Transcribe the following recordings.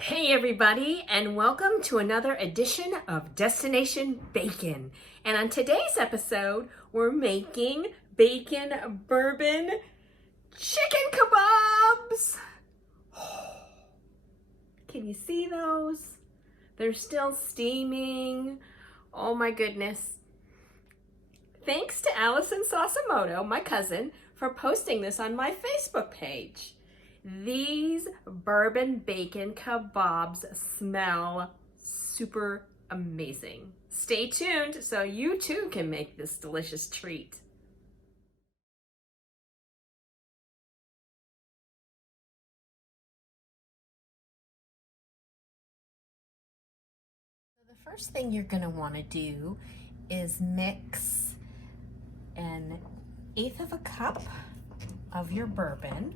Hey everybody, and welcome to another edition of Destination Bacon. And on today's episode, we're making bacon bourbon chicken kebabs. Can you see those? They're still steaming. Oh my goodness. Thanks to Allison Sasamoto, my cousin, for posting this on my Facebook page. These bourbon bacon kebabs smell super amazing. Stay tuned so you too can make this delicious treat. So the first thing you're going to want to do is mix 1/8 of a cup of your bourbon.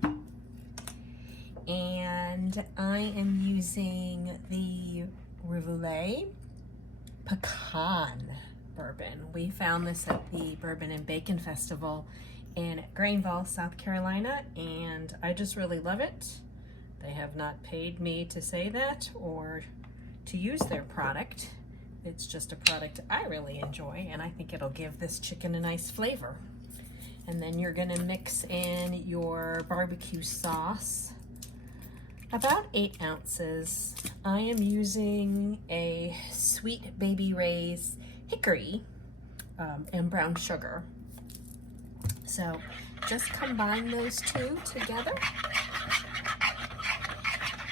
And I am using the Rivulet Pecan bourbon. We found this at the Bourbon and Bacon Festival in Greenville, South Carolina, and I just really love it. They have not paid me to say that or to use their product. It's just a product I really enjoy, and I think it'll give this chicken a nice flavor. And then you're gonna mix in your barbecue sauce. About 8 ounces. I am using a Sweet Baby Ray's hickory and brown sugar. So just combine those two together.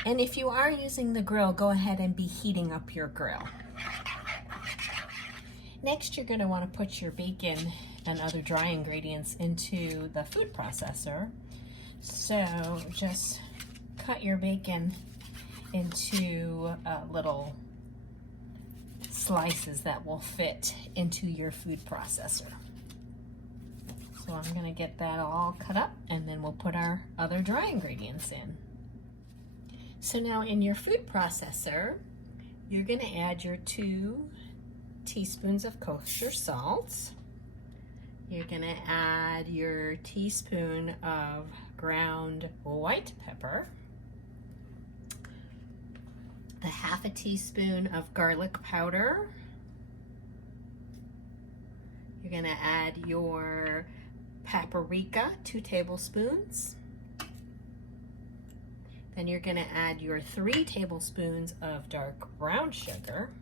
And if you are using the grill, go ahead and be heating up your grill. Next, you're going to want to put your bacon and other dry ingredients into the food processor. So just cut your bacon into little slices that will fit into your food processor. So I'm going to get that all cut up, and then we'll put our other dry ingredients in. So now in your food processor, you're going to add your 2 teaspoons of kosher salt. You're going to add your teaspoon of ground white pepper, the 1/2 teaspoon of garlic powder. You're going to add your paprika, 2 tablespoons. Then you're going to add your 3 tablespoons of dark brown sugar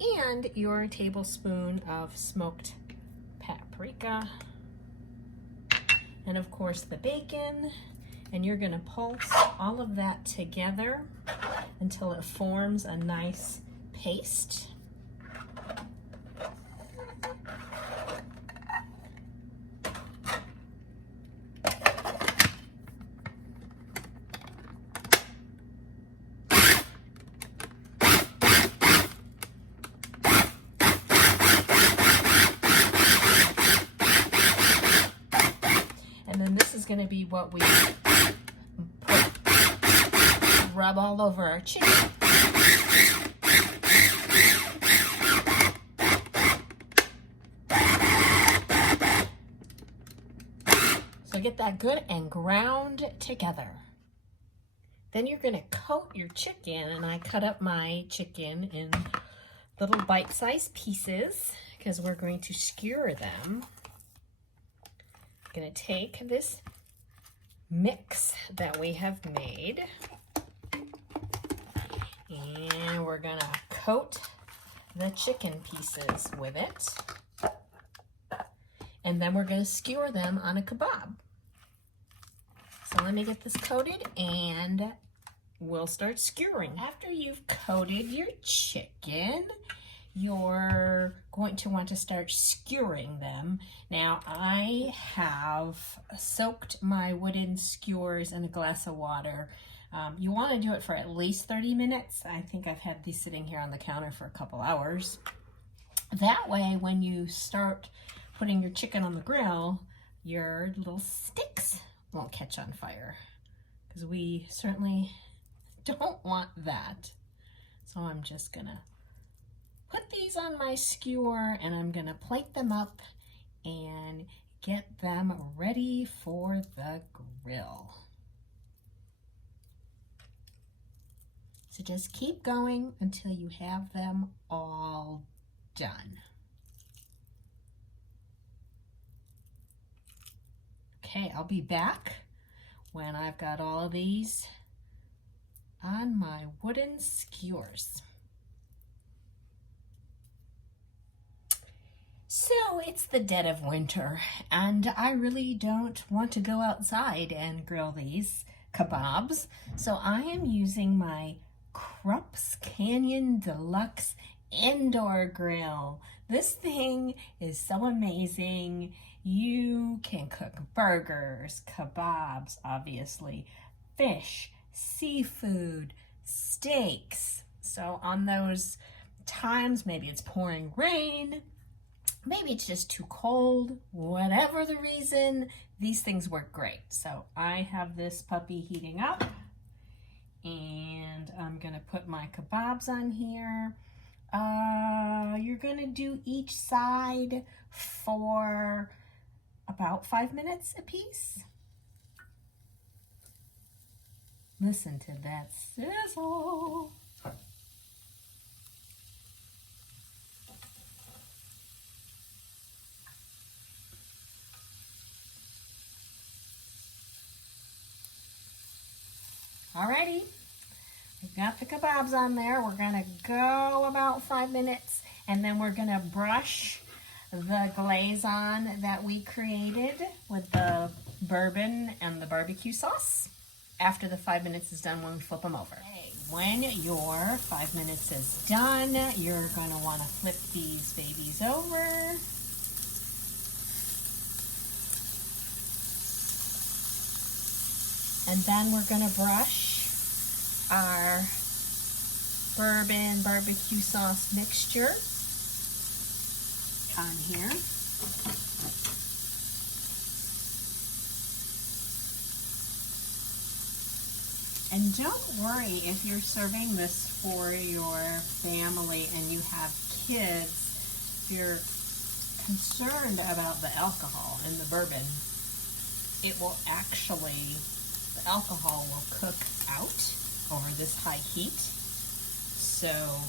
and your tablespoon of smoked paprika, and of course the bacon. And you're going to pulse all of that together until it forms a nice paste. And then this is going to be what we rub all over our chicken. So get that good and ground together. Then you're going to coat your chicken, and I cut up my chicken in little bite-sized pieces because we're going to skewer them. I'm going to take this mix that we have made, and we're gonna coat the chicken pieces with it, and then we're gonna skewer them on a kebab. So let me get this coated and we'll start skewering. After you've coated your chicken, you're going to want to start skewering them. Now I have soaked my wooden skewers in a glass of water. You want to do it for at least 30 minutes. I think I've had these sitting here on the counter for a couple hours. That way, when you start putting your chicken on the grill, your little sticks won't catch on fire, because we certainly don't want that. So I'm just gonna put these on my skewer, and I'm gonna plate them up and get them ready for the grill. So just keep going until you have them all done. Okay, I'll be back when I've got all of these on my wooden skewers. So it's the dead of winter, and I really don't want to go outside and grill these kebabs. So I am using my Krupp's Canyon Deluxe Indoor Grill. This thing is so amazing. You can cook burgers, kebabs, obviously, fish, seafood, steaks. So on those times, maybe it's pouring rain, maybe it's just too cold, whatever the reason, these things work great. So I have this puppy heating up, and I'm gonna put my kebabs on here. You're gonna do each side for about 5 minutes a piece. Listen to that sizzle. Alrighty, we've got the kebabs on there. We're gonna go about 5 minutes, and then we're gonna brush the glaze on that we created with the bourbon and the barbecue sauce after the 5 minutes is done, when we flip them over. Okay, when your 5 minutes is done, you're gonna wanna flip these babies over. And then we're gonna brush our bourbon barbecue sauce mixture on here. And don't worry if you're serving this for your family and you have kids, if you're concerned about the alcohol in the bourbon, it will actually, the alcohol will cook out over this high heat, so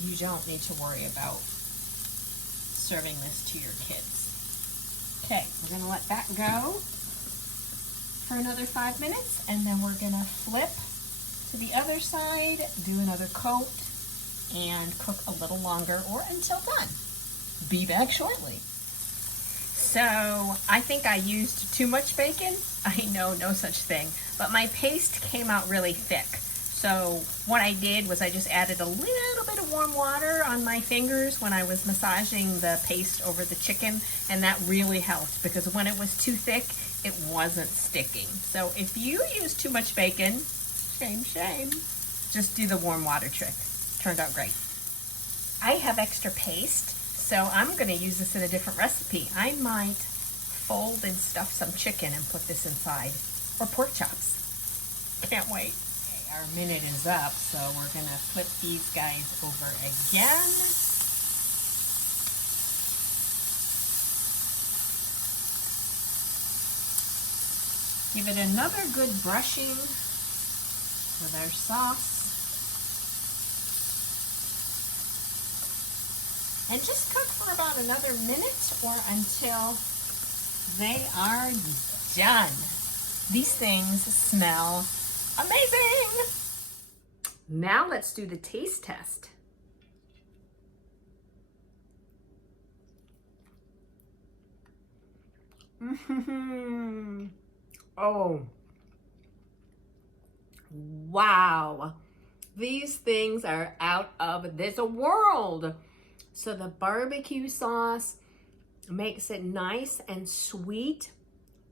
you don't need to worry about serving this to your kids. Okay, we're gonna let that go for another 5 minutes, and then we're gonna flip to the other side, do another coat, and cook a little longer or until done. Be back shortly. So I think I used too much bacon. I know, no such thing. But my paste came out really thick. So what I did was I just added a little bit of warm water on my fingers when I was massaging the paste over the chicken, and that really helped, because when it was too thick, it wasn't sticking. So if you use too much bacon, shame, just do the warm water trick. Turned out great. I have extra paste, so I'm gonna use this in a different recipe. I might fold and stuff some chicken and put this inside, or pork chops. Can't wait. Okay, our minute is up, so we're gonna flip these guys over again. Give it another good brushing with our sauce. And just cook for about another minute or until they are done. These things smell amazing. Now let's do the taste test. Oh, wow. These things are out of this world. So the barbecue sauce makes it nice and sweet,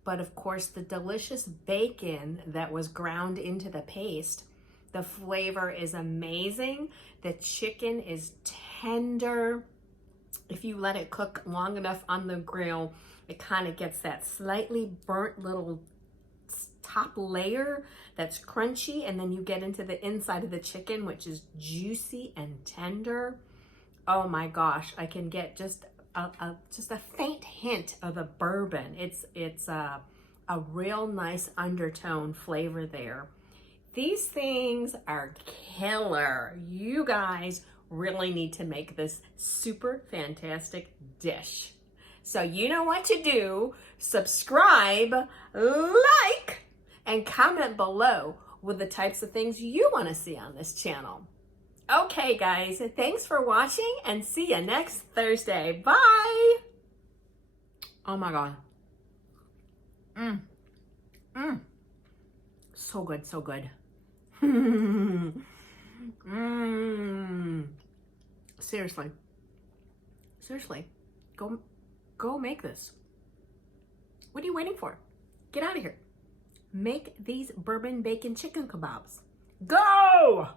but of course the delicious bacon that was ground into the paste, the flavor is amazing. The chicken is tender. If you let it cook long enough on the grill, it kind of gets that slightly burnt little top layer that's crunchy, and then you get into the inside of the chicken, which is juicy and tender. Oh my gosh, I can get just a faint hint of the bourbon. It's a real nice undertone flavor there. These things are killer. You guys really need to make this super fantastic dish. So you know what to do. Subscribe, like, and comment below with the types of things you want to see on this channel. Okay, guys, thanks for watching and see you next Thursday. Bye. Oh my God. So good, so good. Seriously, go make this. What are you waiting for? Get out of here. Make these bourbon bacon chicken kebabs. Go!